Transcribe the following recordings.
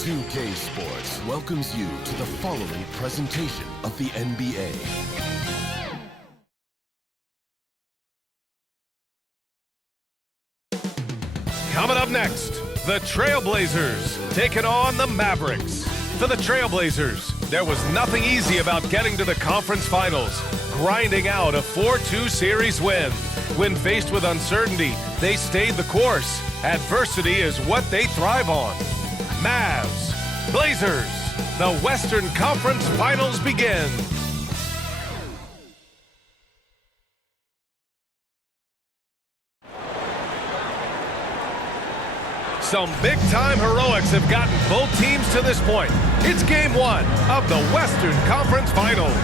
2K Sports welcomes you to the following presentation of the NBA. Coming up next, the Trailblazers taking on the Mavericks. For the Trailblazers, there was nothing easy about getting to the conference finals, grinding out a 4-2 series win. When faced with uncertainty, they stayed the course. Adversity is what they thrive on. Mavs, Blazers, the Western Conference Finals begin. Some big-time heroics have gotten both teams to this point. It's Game 1 of the Western Conference Finals.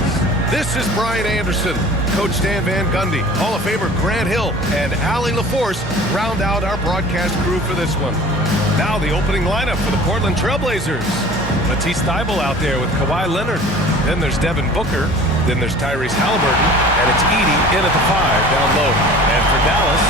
This is Brian Anderson. Coach Stan Van Gundy, Hall of Famer Grant Hill, and Allie LaForce round out our broadcast crew for this one. Now the opening lineup for the Portland Trailblazers. Matisse Thybulle out there with Kawhi Leonard. Then there's Devin Booker. Then there's Tyrese Halliburton. And it's Edey in at the 5 down low. And for Dallas,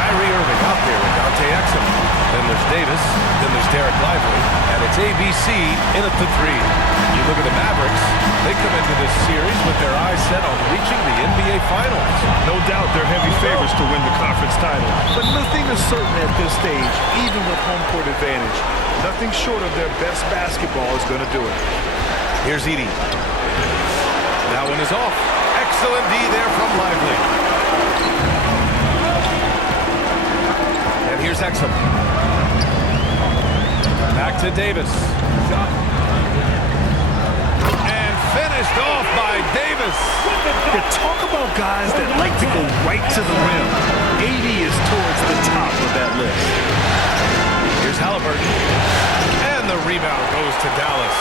Kyrie Irving out there with Dante Exum. Then there's Davis. Then there's Derek Lively. And it's ABC in at the 3. You look at the Mavericks, they come into this series with their eyes set on reaching the NBA Finals. No doubt they're heavy favorites to win the conference title. But nothing is certain at this stage, even with home court advantage. Nothing short of their best basketball is going to do it. Here's Edey. That one is off. Excellent D there from Lively. And here's Exum. Back to Davis. And finished off by Davis. You talk about guys that like to go right to the rim. 80 is towards the top of that list. Here's Halliburton. And the rebound goes to Dallas.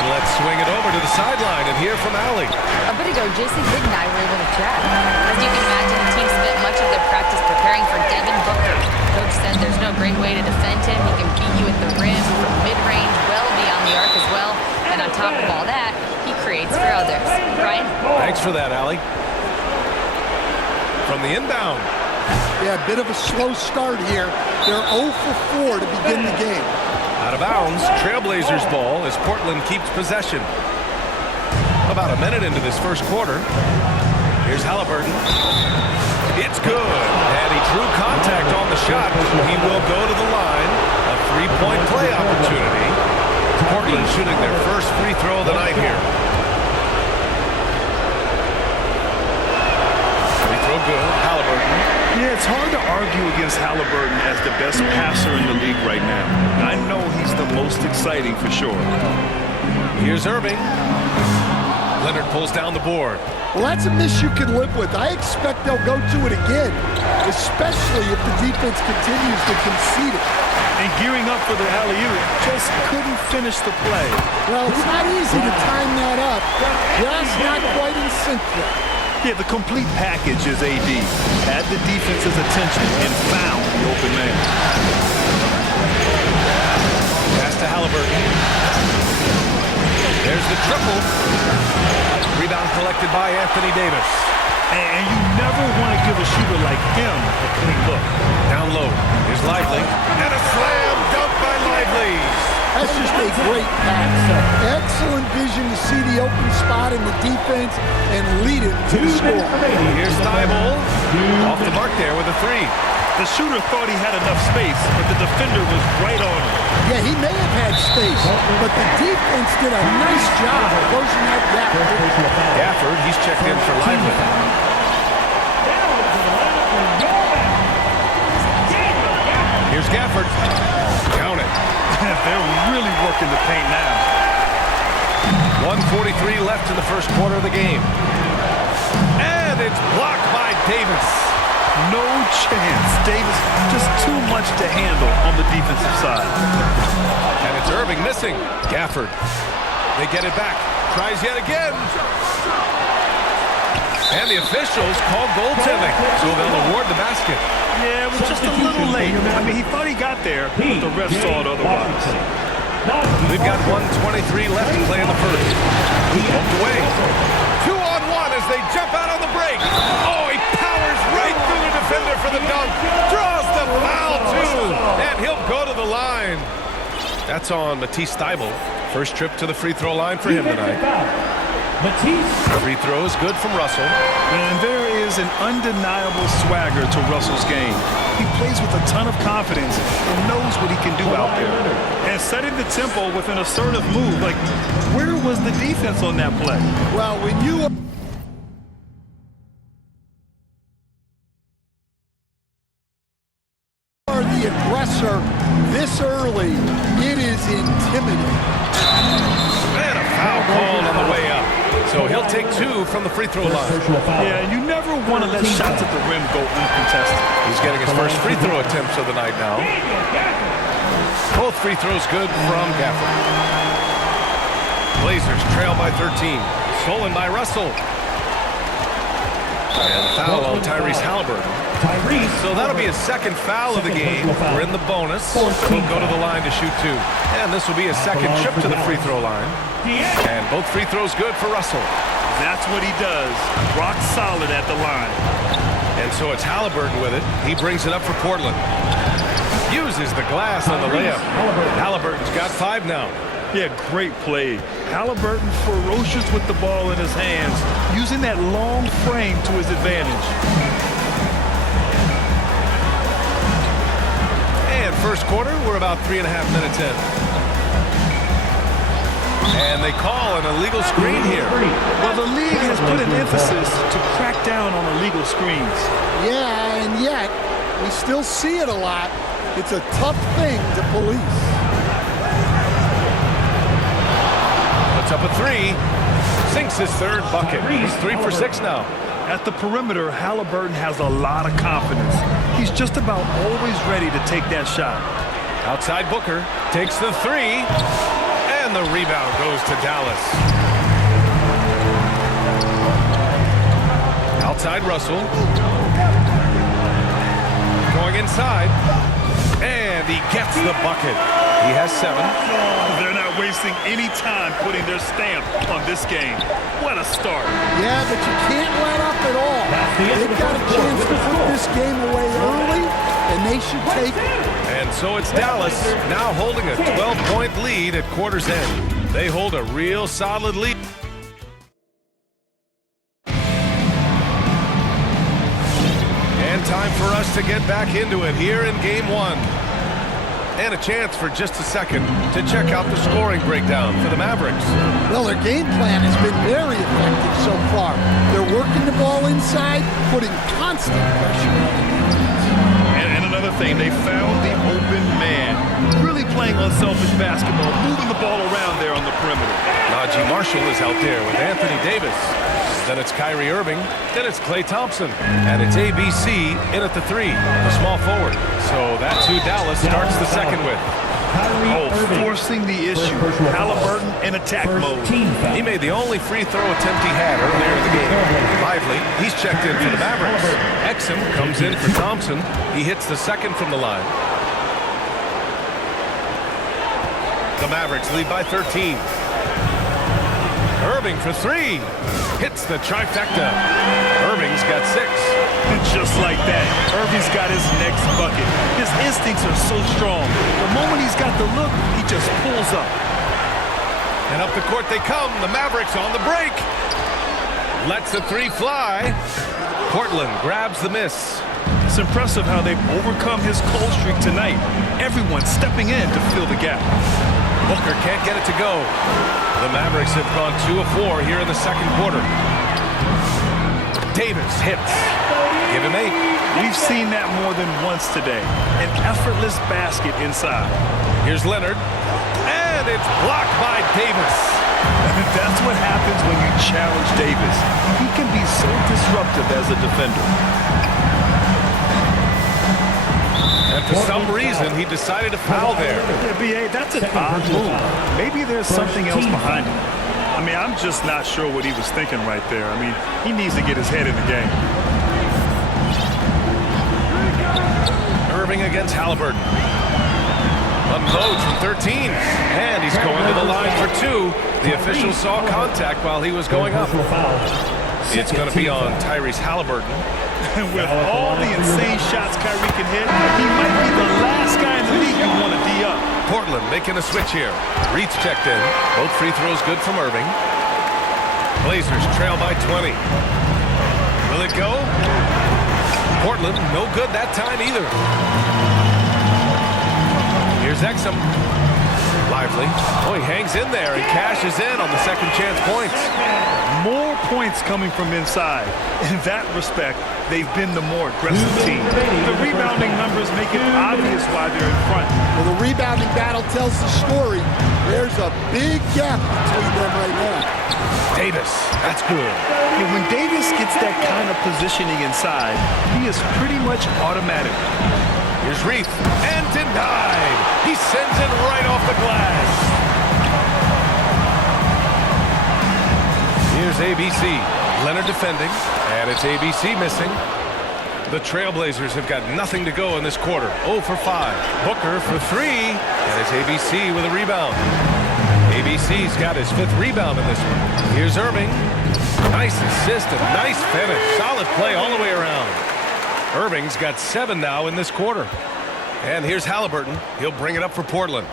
And let's swing it over to the sideline and hear from Allie. A bit ago, Jason Kidd and I were able to chat. As you can imagine, the team spent much of their practice preparing for Devin Booker. Coach said there's no great way to defend him. He can beat you at the rim from mid-range, well beyond the arc as well. And on top of all that, he creates for others. Brian? Thanks for that, Allie. From the inbound. Yeah, a bit of a slow start here. They're 0 for 4 to begin the game. Out of bounds, Trailblazers ball as Portland keeps possession. About a minute into this first quarter. Here's Halliburton. It's good. And he drew contact on the shot. He will go to the line. A three-point play opportunity. Portland shooting their first free throw of the night here. Free throw good. Halliburton. Yeah, it's hard to argue against Halliburton as the best passer in the league right now. I know he's the most exciting for sure. Here's Irving. Leonard pulls down the board. Well, that's a miss you can live with. I expect they'll go to it again, especially if the defense continues to concede it. And gearing up for the alley-oop, just couldn't finish the play. Well, it's not easy to time that up. Just not quite in sync yet. Yeah, the complete package is AD. Had the defense's attention and found the open man. Pass to Halliburton. There's the triple. Rebound collected by Anthony Davis. And you never want to give a shooter like him a clean look. Down low. Here's Lively. And a slam dunk by Lively. That's just a great pass. Excellent vision to see the open spot in the defense and lead it to the score. Here's Thybulle. Off the mark there with a 3. The shooter thought he had enough space, but the defender was right on him. Yeah, he may have had space, but the defense did a nice job of closing that gap. Gafford, he's checked in for Lively. Here's Gafford. Count it. They're really working the paint now. 1:43 left in the first quarter of the game. And it's blocked by Davis. No chance. Davis just too much to handle on the defensive side. And it's Irving missing. Gafford. They get it back. Tries yet again. And the officials call goaltending, so they'll award the basket. Yeah, it was just a little late. I mean, he thought he got there, but the ref saw it otherwise. We've got 1:23 left to play in the first. Poked away. 2-on-1 as they jump out on the break. Oh, he powers right through the defender for the dunk. Draws the foul, too. And he'll go to the line. That's on Matisse Thybulle. First trip to the free throw line for him tonight. Free throw is good from Russell. And there is an undeniable swagger to Russell's game. He plays with a ton of confidence and knows what he can do out there. And setting the tempo with an assertive move. Like, where was the defense on that play? Well, when you are the aggressor this early, it is intimidating. And a foul called on the way up. So he'll take 2 from the free throw line. Yeah, you never want to let shots at the rim go uncontested. He's getting his first free throw attempts of the night now. Both free throws good from Gafford. Blazers trail by 13. Stolen by Russell. And foul on Tyrese Halliburton. So that'll be his second foul of the game. We're in the bonus. He'll go to the line to shoot 2. And this will be his second trip to the free throw line. And both free throws good for Russell. That's what he does. Rock solid at the line. And so it's Halliburton with it. He brings it up for Portland. Uses the glass on the layup. Halliburton's got 5 now. Yeah, great play. Halliburton ferocious with the ball in his hands, using that long frame to his advantage. And first quarter, we're about 3.5 minutes in. And they call an illegal screen here. Well, the league has put an emphasis to crack down on illegal screens. Yeah, and yet we still see it a lot. It's a tough thing to police. Puts up a 3. Sinks his third bucket. He's 3 for 6 now. At the perimeter, Halliburton has a lot of confidence. He's just about always ready to take that shot. Outside Booker takes the 3. And the rebound goes to Dallas. Outside Russell. Going inside. And he gets the bucket. He has 7. They're not wasting any time putting their stamp on this game. What a start. Yeah, but you can't let up at all. They've got a chance to put this game away early, and they should take it. And so it's Dallas now holding a 12-point lead at quarter's end. They hold a real solid lead. And time for us to get back into it here in Game 1. And a chance for just a second to check out the scoring breakdown for the Mavericks. Well, their game plan has been very effective so far. They're working the ball inside, putting constant pressure on the defense. And another thing, they found the open man. Really playing unselfish basketball, moving the ball around there on the perimeter. Najee Marshall is out there with Anthony Davis. Then it's Kyrie Irving. Then it's Klay Thompson. And it's ABC in at the 3, the small forward. So that's who Dallas starts the second with. Forcing the issue. Halliburton in attack mode. He made the only free throw attempt he had earlier in the game. Lively, he's checked in for the Mavericks. Exum comes in for Thompson. He hits the second from the line. The Mavericks lead by 13. Irving for 3. Hits the trifecta. Irving's got 6. And just like that, Irving's got his next bucket. His instincts are so strong. The moment he's got the look, he just pulls up. And up the court they come. The Mavericks on the break. Lets the 3 fly. Portland grabs the miss. It's impressive how they've overcome his cold streak tonight. Everyone stepping in to fill the gap. Booker can't get it to go. The Mavericks have gone 2 of 4 here in the second quarter. Davis hits. Give him 8. We've seen that more than once today. An effortless basket inside. Here's Leonard. And it's blocked by Davis. That's what happens when you challenge Davis. He can be so disruptive as a defender. And for some reason, he decided to foul there. Yeah, B.A., that's an odd move. Maybe there's something else behind it. I mean, I'm just not sure what he was thinking right there. I mean, he needs to get his head in the game. Irving against Halliburton. Unloads from 13. And he's going to the line for 2. The official saw contact while he was going up. It's going to be on Tyrese Halliburton. With all the insane shots Kyrie can hit, he might be the last guy in the league you want to D up. Portland making a switch here. Reed's checked in. Both free throws good from Irving. Blazers trail by 20. Will it go? Portland, no good that time either. Here's Exum. Lively. Oh, he hangs in there and cashes in on the second chance points. More points coming from inside. In that respect, they've been the more aggressive team. The rebounding numbers make it obvious why they're in front. Well, the rebounding battle tells the story. There's a big gap between them right now. Davis, that's good. And when Davis gets that kind of positioning inside, he is pretty much automatic. Here's Reed, and denied. He sends it right off the glass. Here's ABC. Leonard defending, and it's ABC missing. The Trailblazers have got nothing to go in this quarter. 0 for 5. Booker for 3, and it's ABC with a rebound. ABC's got his 5th rebound in this one. Here's Irving. Nice assist and nice finish. Solid play all the way around. Irving's got 7 now in this quarter. And here's Halliburton. He'll bring it up for Portland.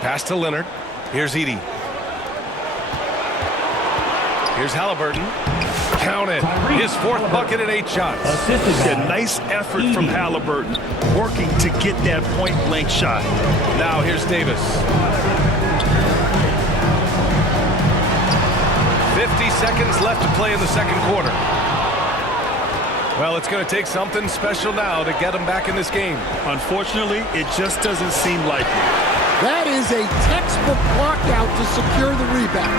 Pass to Leonard. Here's Edey. Here's Halliburton. Count it. His 4th bucket and 8 shots. A nice effort from Halliburton, working to get that point-blank shot. Now here's Davis. 50 seconds left to play in the second quarter. Well, it's going to take something special now to get them back in this game. Unfortunately, it just doesn't seem like it. That is a textbook lockout to secure the rebound.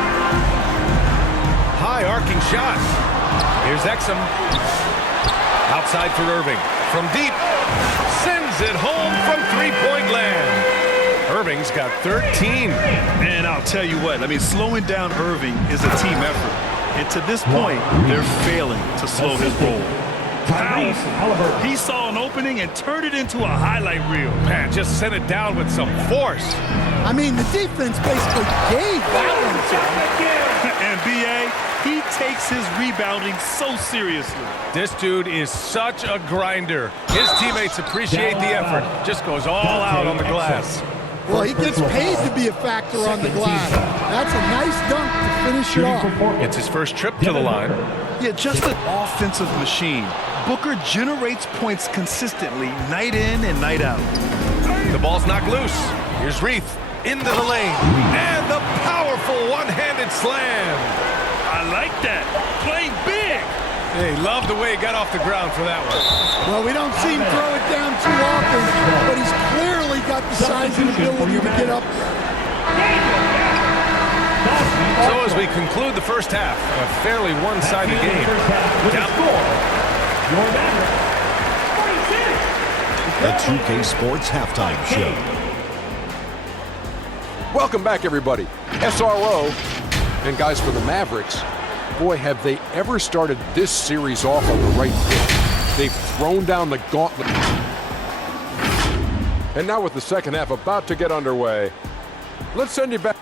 High arcing shot. Here's Exum. Outside for Irving. From deep. Sends it home from three-point land. Irving's got 13. And I'll tell you what, I mean, slowing down Irving is a team effort. And to this point, they're failing to slow his roll. He saw an opening and turned it into a highlight reel. Man, just sent it down with some force. I mean, the defense basically gave that one to him. And B.A., he takes his rebounding so seriously. This dude is such a grinder. His teammates appreciate the effort. Just goes all out on the glass. Well, he gets paid to be a factor on the glass. That's a nice dunk to finish it off. It's his first trip to the line. Yeah, just an offensive machine. Booker generates points consistently, night in and night out. The ball's knocked loose. Here's Reed into the lane. And the powerful one-handed slam. I like that. Playing big. Hey, love the way he got off the ground for that one. Well, we don't see him throw it down too often, but he's clearly got the size and ability to get up there. So as we conclude the first half, a fairly one-sided game. The 2K Sports Halftime Show. Welcome back, everybody. SRO and guys for the Mavericks. Boy, have they ever started this series off on the right foot. They've thrown down the gauntlet. And now with the second half about to get underway, let's send you back.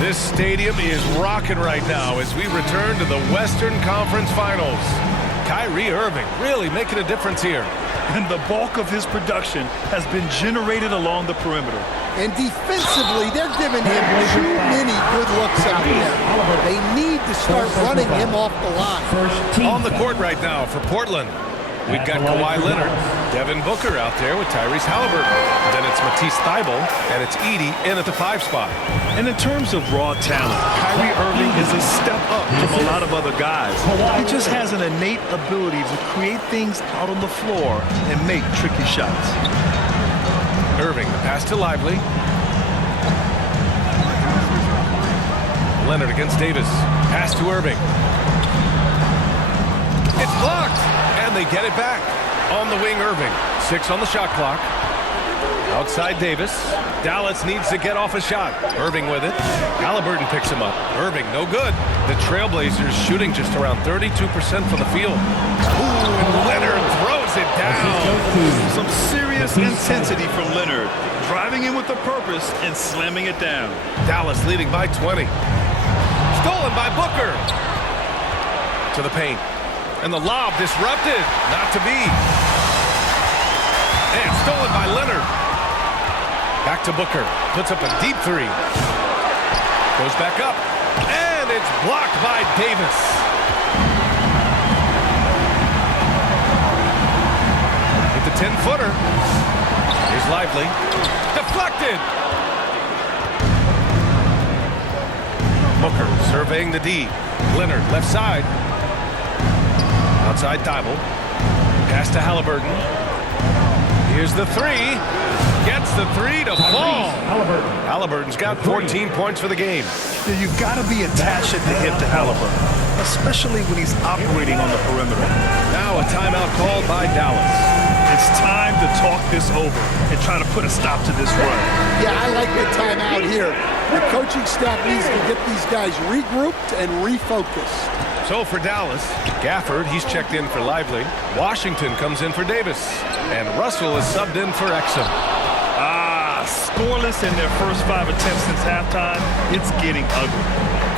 This stadium is rocking right now as we return to the Western Conference Finals. Kyrie Irving really making a difference here. And the bulk of his production has been generated along the perimeter. And defensively, they're giving him too many good looks out there. They need to start running him off the line. On the court right now for Portland, we've got Kawhi Leonard, Devin Booker out there with Tyrese Halliburton. Then it's Matisse Thybulle, and it's Edey in at the 5 spot. And in terms of raw talent, Kyrie Irving is a step up from a lot of other guys. He just has an innate ability to create things out on the floor and make tricky shots. Irving, the pass to Lively. Leonard against Davis. Pass to Irving. It's blocked, and they get it back. On the wing, Irving. 6 on the shot clock. Outside Davis. Dallas needs to get off a shot. Irving with it. Halliburton picks him up. Irving, no good. The Trailblazers shooting just around 32% from the field. Ooh, and Leonard throws it down. Some serious intensity from Leonard, driving in with a purpose and slamming it down. Dallas leading by 20. Stolen by Booker. To the paint. And the lob disrupted. Not to be. And stolen by Leonard. Back to Booker. Puts up a deep three. Goes back up. And it's blocked by Davis. With the 10-footer. Here's Lively. Deflected. Booker surveying the D. Leonard left side. Outside Thibault. Pass to Halliburton. Here's the three. Gets the three to fall. Halliburton's got 14 points for the game. You've got to be attached at the hip to Halliburton, especially when he's operating on the perimeter. Now a timeout called by Dallas. It's time to talk this over and try to put a stop to this run. Yeah, I like the timeout here. The coaching staff needs to get these guys regrouped and refocused. So for Dallas, Gafford, he's checked in for Lively. Washington comes in for Davis. And Russell is subbed in for Exum. Scoreless in their first 5 attempts since halftime. It's getting ugly.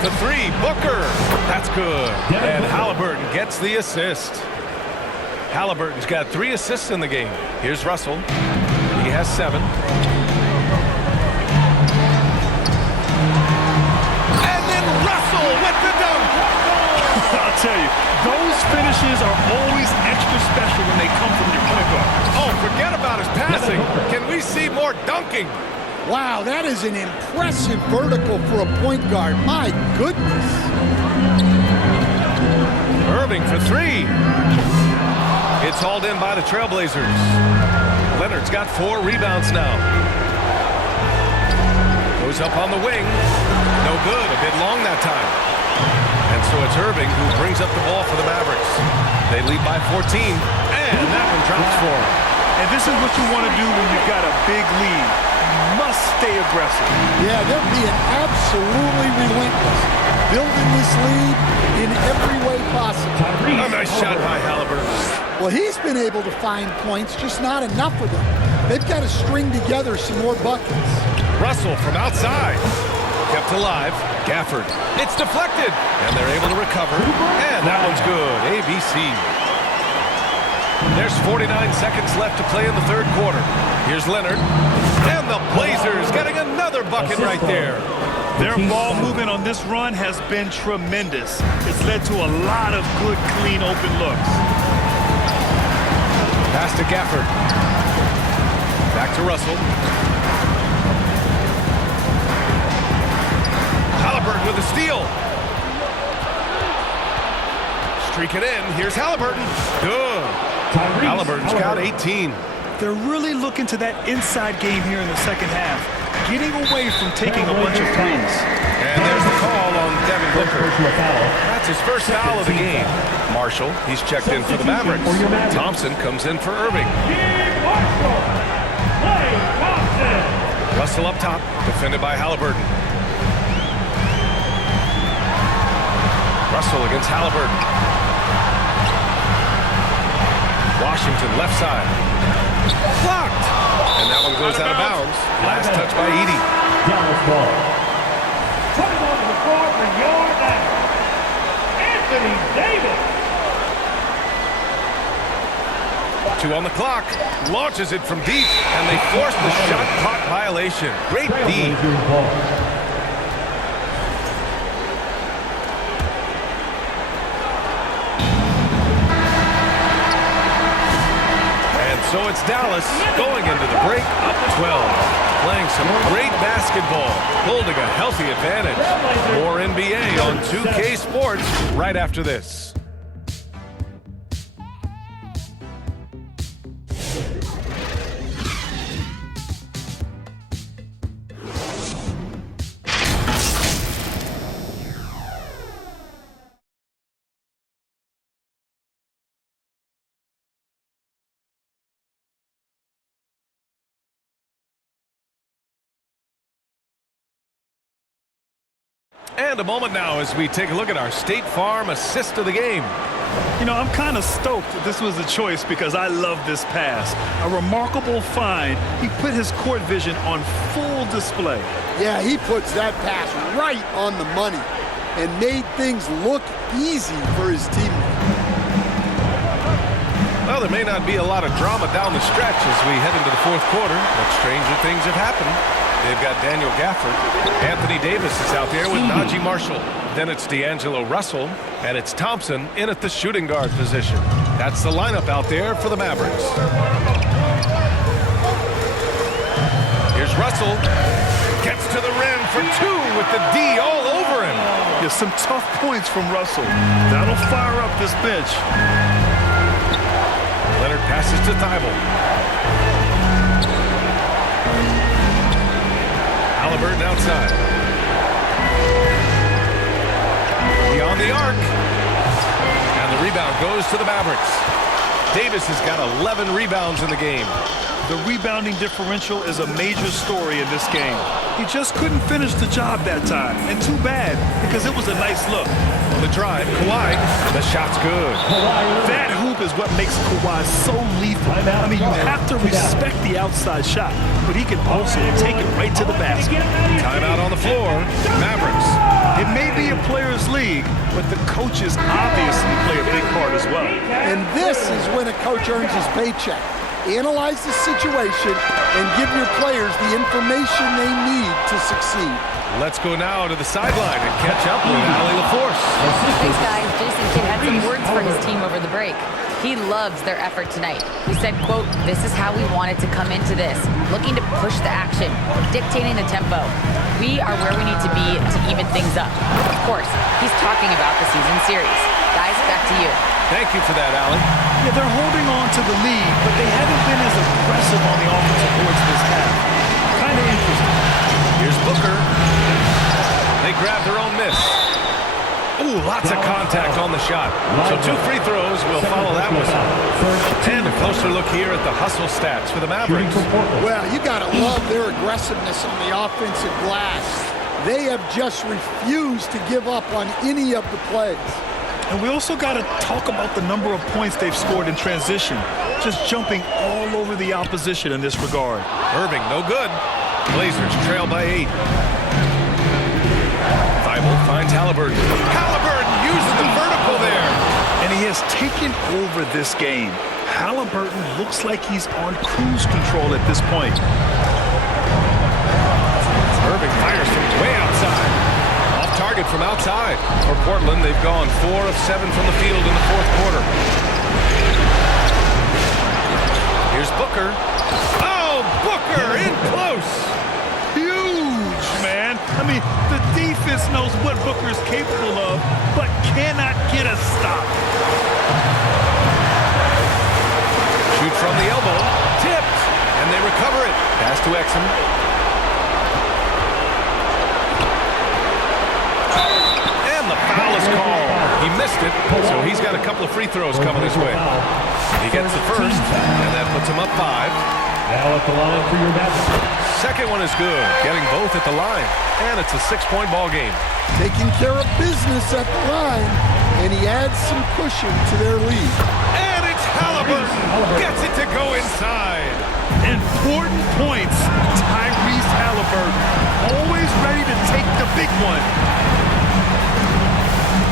The three, Booker. That's good. And Halliburton gets the assist. Halliburton's got 3 assists in the game. Here's Russell. He has 7. And then Russell with the dunk. I'll tell you, those finishes are always extra special when they come from your point guard. Oh, forget about his passing. Can we see more dunking? Wow, that is an impressive vertical for a point guard. My goodness. Irving for 3. It's hauled in by the Trailblazers. Leonard's got 4 rebounds now. Goes up on the wing. No good. A bit long that time. And so it's Irving who brings up the ball for the Mavericks. They lead by 14. And that one drops for him. And this is what you want to do when you've got a big lead. You must stay aggressive. Yeah, they're being absolutely relentless. Building this lead in every way possible. A nice shot by Halliburton. Well, he's been able to find points, just not enough of them. They've got to string together some more buckets. Russell from outside. Kept alive. Gafford. It's deflected. And they're able to recover. And that one's good. ABC. There's 49 seconds left to play in the third quarter. Here's Leonard. And the Blazers getting another bucket right there. Their ball movement on this run has been tremendous. It's led to a lot of good, clean, open looks. Pass to Gafford. Back to Russell. Halliburton with a steal. Streak it in. Here's Halliburton. Good. Halliburton's got 18. They're really looking to that inside game here in the second half, getting away from taking a bunch of threes. And there's the call on Devin Booker. That's his first foul of the game. Marshall, he's checked in for the Mavericks. Thompson comes in for Irving. Russell up top, defended by Halliburton. Russell against Halliburton. Washington left side. Blocked! And that one goes out of bounds. Last touch by Edey. Dallas ball. Coming onto the floor for your man, Anthony Davis. 2 on the clock. Launches it from deep, and they force the shot clock violation. Great D. So it's Dallas going into the break up 12. Playing some great basketball, holding a healthy advantage. More NBA on 2K Sports right after this. And a moment now as we take a look at our State Farm assist of the game. You know, I'm kind of stoked that this was a choice because I love this pass. A remarkable find. He put his court vision on full display. Yeah, he puts that pass right on the money. and made things look easy for his teammate. Well, there may not be a lot of drama down the stretch as we head into the fourth quarter, but stranger things have happened. They've got Daniel Gafford. Anthony Davis is out there with Najee Marshall. Then it's D'Angelo Russell, and it's Thompson in at the shooting guard position. That's the lineup out there for the Mavericks. Here's Russell. Gets to the rim for two with the D all over him. Yeah, some tough points from Russell. That'll fire up this bench. Leonard passes to Thibault. Halliburton outside. Beyond the arc. And the rebound goes to the Mavericks. Davis has got 11 rebounds in the game. The rebounding differential is a major story in this game. He just couldn't finish the job that time. And too bad, because it was a nice look. On the drive, Kawhi. The shot's good. That hoop is what makes Kawhi so lethal. I mean, you have to respect the outside shot, but he can also take it right to the basket. Timeout on the floor. Mavericks. It may be a player's league, but the coaches obviously play a big part as well. And this is when a coach earns his paycheck. Analyze the situation and give your players the information they need to succeed. Let's go now to the sideline and catch up with Allie LaForce. Thanks, guys. Jason Kidd had some words for his team over the break. He loves their effort tonight. He said, quote, "This is how we wanted to come into this, looking to push the action, dictating the tempo. We are where we need to be to even things up." Of course, he's talking about the season series. Guys, back to you. Thank you for that, Allie. Yeah, they're holding on to the lead, but they haven't been as aggressive on the offensive boards this half. Kind of interesting. Here's Booker. They grab their own miss. Ooh, lots of contact on the shot. So 2 free throws will follow that whistle. And a closer look here at the hustle stats for the Mavericks. Well, you got to love their aggressiveness on the offensive glass. They have just refused to give up on any of the plays. And we also got to talk about the number of points they've scored in transition, just jumping all over the opposition in this regard. Irving, no good. Blazers trail by 8. Thibault finds Halliburton. Halliburton uses the vertical there. And he has taken over this game. Halliburton looks like he's on cruise control at this point. Irving fires from way outside. Off target from outside. For Portland, they've gone 4 of 7 from the field in the fourth quarter. Here's Booker. Oh, Booker in close. Huge, man. I mean, the defense knows what Booker is capable of, but cannot get a stop. Shoot from the elbow. Tipped. And they recover it. Pass to Exum. And the foul is called. He missed it, so he's got a couple of free throws coming his way. He gets the first, and that puts him up 5. Now at the line for your Mavericks. Second one is good, getting both at the line. And it's a 6-point ball game. Taking care of business at the line, and he adds some cushion to their lead. And it's Halliburton. Gets it to go inside. Important points. Tyrese Halliburton, always ready to take the big one.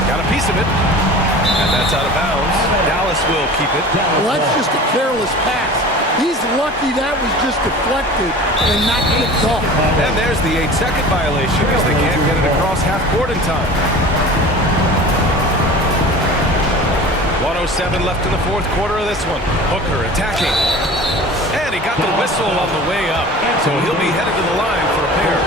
Got a piece of it. And that's out of bounds. Dallas will keep it. Well, that's just a careless pass. He's lucky that was just deflected and not kicked off. And there's the 8-second violation as they can't get it across half court in time. 1:07 left in the fourth quarter of this one. Booker attacking. And he got the whistle on the way up. So he'll be headed to the line for a pair.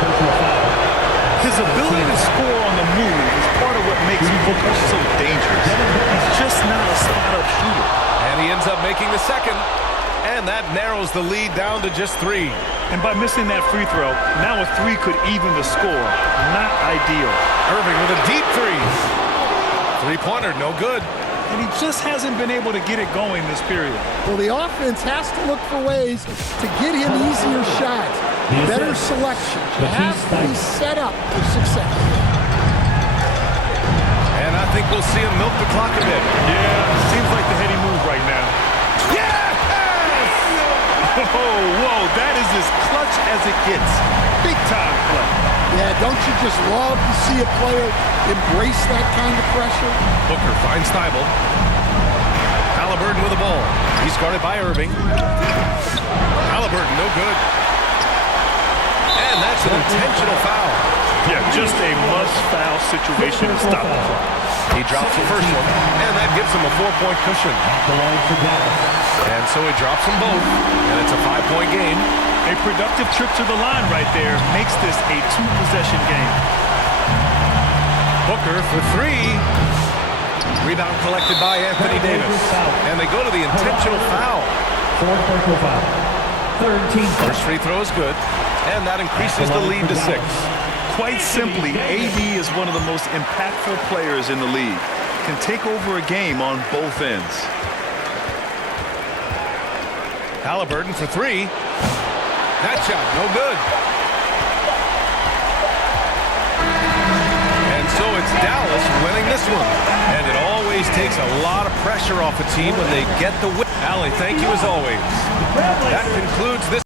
His ability to score on the move is part of what makes Booker so dangerous. He's just not a spot-up shooter. And he ends up making the second. And that narrows the lead down to just 3. And by missing that free throw, now a 3 could even the score. Not ideal. Irving with a deep 3. Three-pointer, no good. And he just hasn't been able to get it going this period. Well, the offense has to look for ways to get him easier shots, better selection. You have to be set up for success. And I think we'll see him milk the clock a bit. Yeah, seems like the heady move right now. Yes! Whoa, that is as clutch as it gets. Big time play. Yeah, don't you just love to see a player embrace that kind of pressure? Booker finds Thibault. Halliburton with the ball. He's guarded by Irving. Halliburton, no good. And that's an intentional foul. Yeah, just a must-foul situation to stop the clock. He drops the first one, and that gives him a 4-point cushion. And so he drops them both, and it's a 5-point game. A productive trip to the line right there makes this a 2-possession game. Booker for 3. Rebound collected by Anthony Davis. And they go to the intentional foul. First free throw is good, and that increases the lead to 6. Quite simply, AD is one of the most impactful players in the league. Can take over a game on both ends. Halliburton for 3. That shot, no good. And so it's Dallas winning this one. And it always takes a lot of pressure off a team when they get the win. Allie, thank you as always. That concludes this.